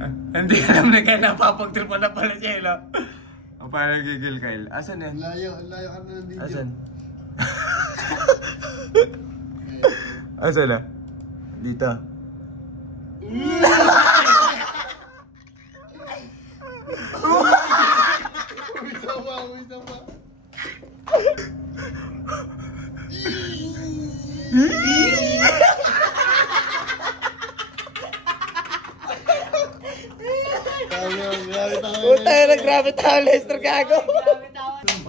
Hindi alam na kaya napapagtripan na pala siya, no? O paano gigil, Kyle? Asan eh? Layo ka na ng video. Asan? Asan na? Dito. Umisa pa. Puta na, grabe tayo, Lester, gago.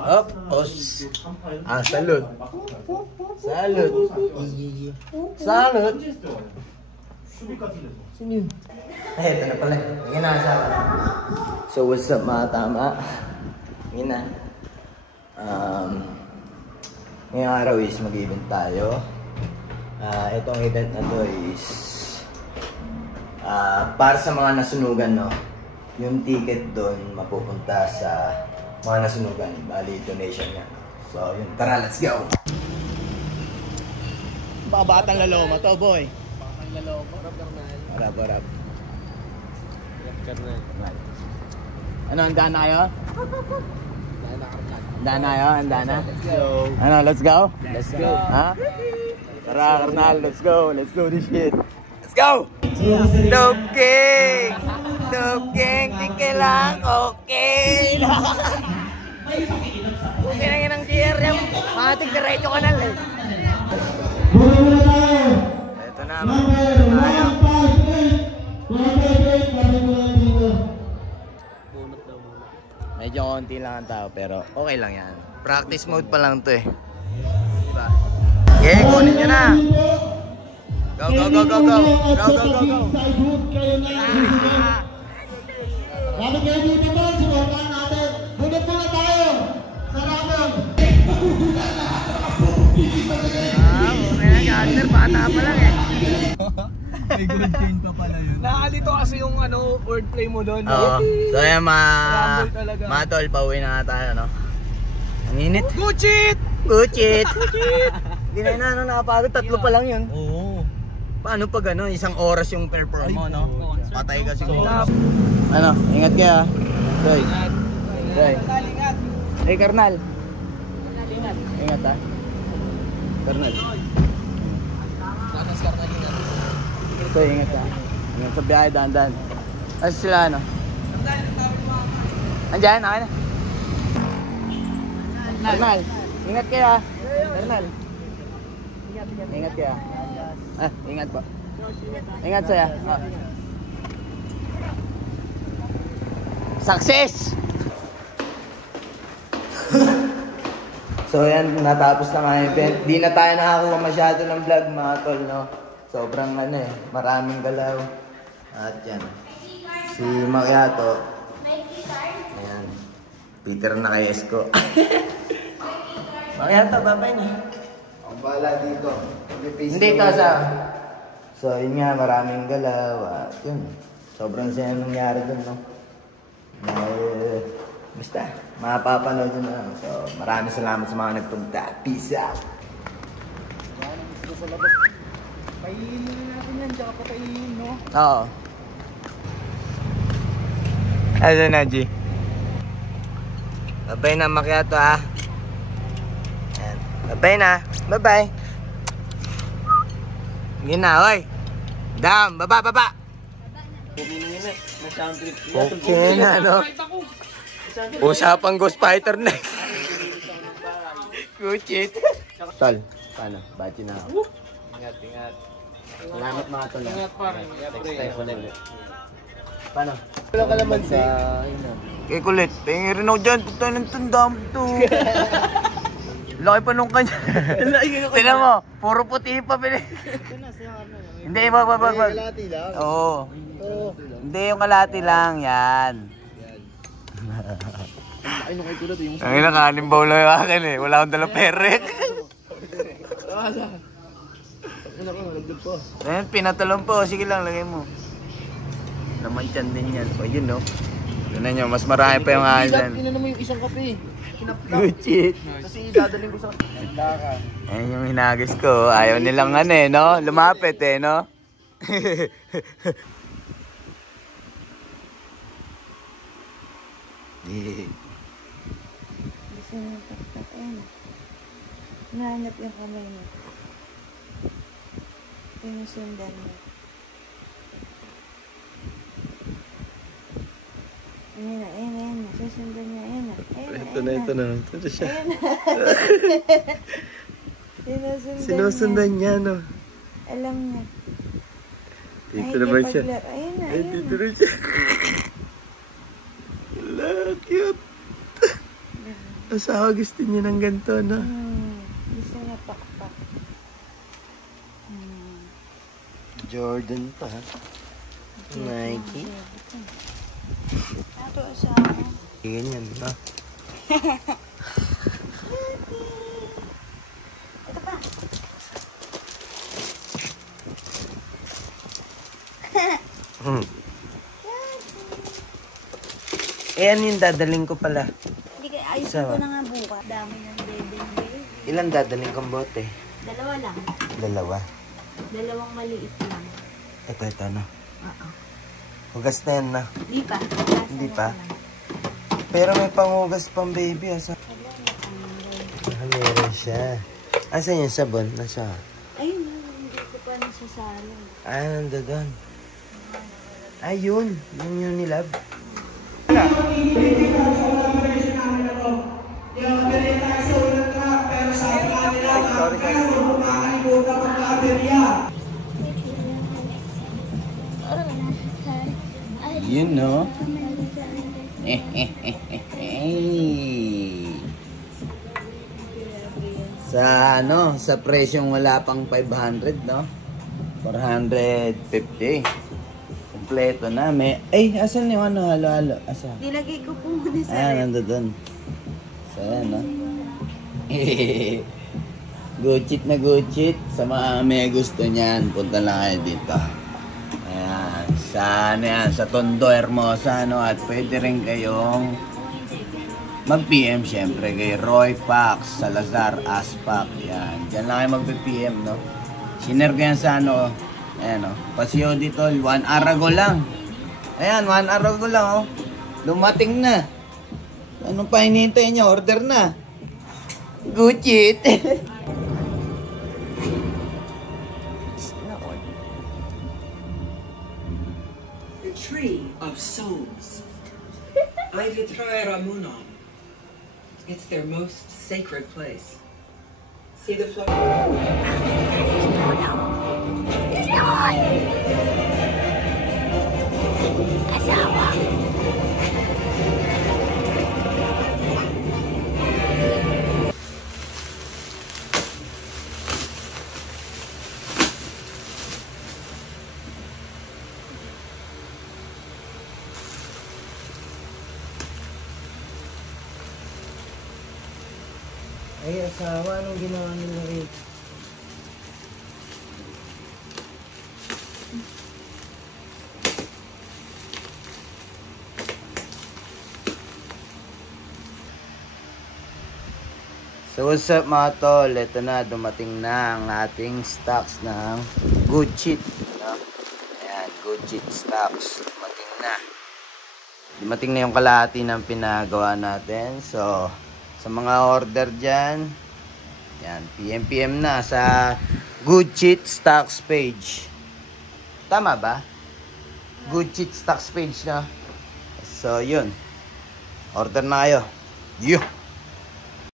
Up, os. Salud. Salud. Salud. Sino yun? Ay, ito na pala. Ngayon na siya. So, what's up mga tama? Ngayon na. Ngayong araw is mag-event tayo. Itong event na to is para sa mga nasunugan, no? Yung ticket doon mapupunta sa mga nasunugan. Bali, donation niya. So, yun. Tara, let's go! Baka batang laloma to, boy. Batang laloma. Harap. Karnal. Ano, handa na kayo? Handa na kayo? Handa na? Let's go. Ano, let's go? Let's go. Ha? Tara, Karnal, let's go. Let's do this shit. Let's go! Dope King! Dope King, tingke lang, okay lang. Okay lang yun ang GR niya. Matik diretso ka na lang. Ito na, tayo. Medyo konti lang ang tao pero okay lang yan. Practice mode pa lang to eh. Diba? Okay, kunin nyo na! Go! Bakit kayo dito ba? Suportahan natin. Bunot muna tayo. Salamat. Okay na, Gagner. Bata pa lang eh. May good change pa pala yun. Nakalito kasi yung wordplay mo doon. Oo. So yan mga tol, pauwi na nga tayo, no? Ang init. Gucit! Hindi na nakapagod. 3 pa lang yun. Oo. Paano pag isang oras yung perform mo, no? Patay ka siguro. Ano, ingat ka. Doy. Hey, Karnal. Ingat ha. Karnal. Doy, ingat ka. Ingat sa biyahe, dahan-dahan. Ay, sila ano? Andiyan, okay na. Karnal, ingat kaya. Karnal. Ingat kaya. Ingat po. Ingat saya. Success! So yan, natapos na nga yung event. Di na tayo nakakuha masyado ng vlog mga tol, no? Sobrang maraming galaw. At yan, si Macchiato. Ayan, Peter na kay Esko. Macchiato, babay na. Ang bala dito. Hindi ka sa... So yun nga, maraming galaw. At yun, sobrang saya nangyari dun, no? Basta, mapapanood yun na. So maraming salamat sa mga nagpunta. Peace out! Kainin natin yan, tsaka pa kainin, no? Oo. Ano na, G? Babay na, Macchiato, ha? Ayan. Babay na. Bye-bye. Hindi na, oy. Dam, baba. Okay na, no? Usapang Ghost Fighter next. Kuchit. Tol, paano? Bachi na ako. Ingat. Salamat mga tol. Ingat pa rin. Next time ulit. Paano? Wala ka naman sa... Kaya kulit, tingin rin ako dyan. Puta ng tandam to. Laki pa nung kanya. Tignan mo, puro puti pa pinag... Hindi, wag. Kalati lang. Oo. Hindi, yung kalati lang, yan. Ay, nung kay tulad yung... Ang ina, kalimbaw lang yung akin eh. Wala akong dala perek. Ayan, pinatalon po. Sige lang, lagay mo. Naman dyan din yan. O, yun, no? Tignan nyo, mas marami pa yung akin. Ina naman yung isang kape. Good shit. Kasi dadaling ko sa... Ayan yung hinagis ko. Ayaw nilang no? Lumapit no? Gusto niya taktak. Ayan. Nahanap yung kamay mo. Pinusundan mo. Ayan na, ayan na, ayan na. Susundan niya, ayan na. Ayan na, Ito na. Ito na siya. Ayan na. Sinusundan niya, no? Alam niya. Dito naman siya. Ayan na, Ay, ayan dito na. na siya. Wala, cute. Asawa gusto niya ng ganito, no? Gusto niya pakpak. Jordan pa, ha? Nike. Ito asawa. Ganyan, no? Ito pa. Ayan yung dadaling ko pala. Hindi kaya ayusin ko na nga bukas. Dami ng baby. Ilan dadaling kong bote? Dalawa lang. Dalawa. Dalawang maliit lang. Ito, no? Oo. Hugas na yan, no? Hindi pa. Hindi pa? Pero may panghugas pang baby, asa? Meron siya. Asan yung sabon? Nasa? Ayun na, hindi ko pa nasasalo. Nandoon. Ayun. Yung Unilab. You know. Sa presyong wala pang 500, no? 450. Kompleto na. Asan yung halo-halo? Asa? Nilagay ko po muna sa Nandoon. So, ayan, no? Gucci na Gucci. Sa mga may gusto niyan, punta lang kayo dito. Ayan. Sa Tondo Hermosa, no? At pwede rin kayong mag-PM syempre kay Roy Pax, Salazar Aspak. Yan. Diyan lang kayo mag-PM, no? Shiner ko yan sa ayan, no? Paseo dito, 1 arago lang. Ayan, 1 arago lang, oh. Lumating na. Ano pa hinihintay niyo? Order na. Gucci. The Tree of Souls. Aydin. It's their most sacred place. See the floor? Ay, asawa, anong ginawa nila rito? So what's up mga tol? Ito na, dumating na ang ating stocks ng Gucci, no? Ayan, Gucci stocks. Dumating na yung kalahati ng pinagawa natin. So sa mga order dyan, yan, PM na sa Gucci stocks page. Tama ba? Gucci stocks page na. So yun, order na kayo. Yeah.